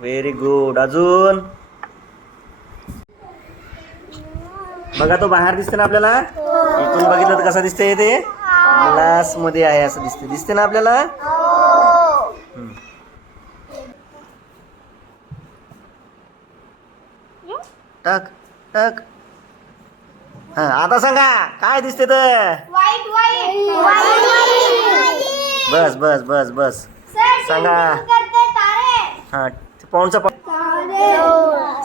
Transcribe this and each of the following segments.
Very good. अजून बघा तो बाहेर दिसते ना आपल्याला. इथून बघितलं तर कसा दिसतंय ते ग्लास मध्ये आहे असं दिसते ना आपल्याला. टक टक. हा आता सांगा काय दिसते तर. बस बस बस बस सांगा. हा पाऊंडचा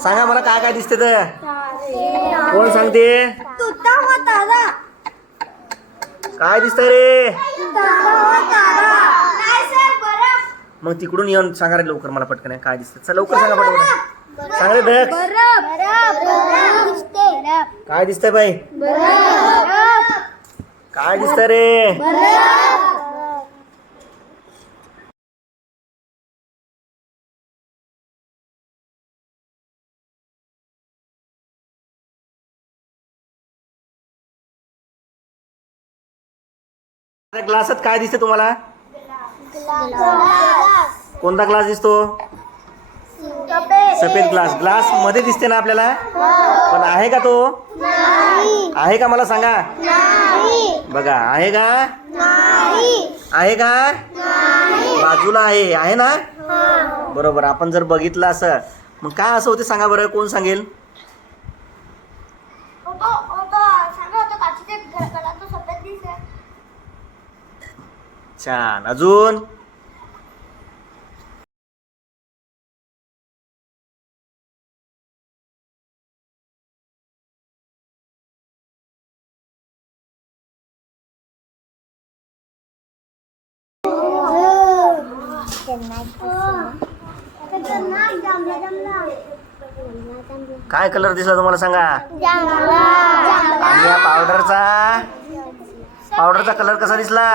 सांगा मला काय काय दिसते तर. कोण सांगते. काय दिसतंय रे. मग तिकडून येऊन सांगा रे लवकर मला पटकन काय दिसतं. चल लवकर सांगा पटकन. सांग रे दक्ष. काय दिसतंय बाई. काय दिसतंय रे. ग्लासात काय दिसते तुम्हाला. कोणता ग्लास दिसतो. सफेद ग्लास. ग्लास मध्ये दिसते ना आपल्याला. पण आहे का तो. आहे का मला सांगा. बघा आहे का. आहे का. बाजूला आहे. आहे ना. बरोबर. आपण जर बघितलं असं मग काय असं होते सांगा बरं. कोण सांगेल. छान. अजून काय कलर दिसला तुम्हाला सांगा. आणि या पावडरचा कलर कसा दिसला.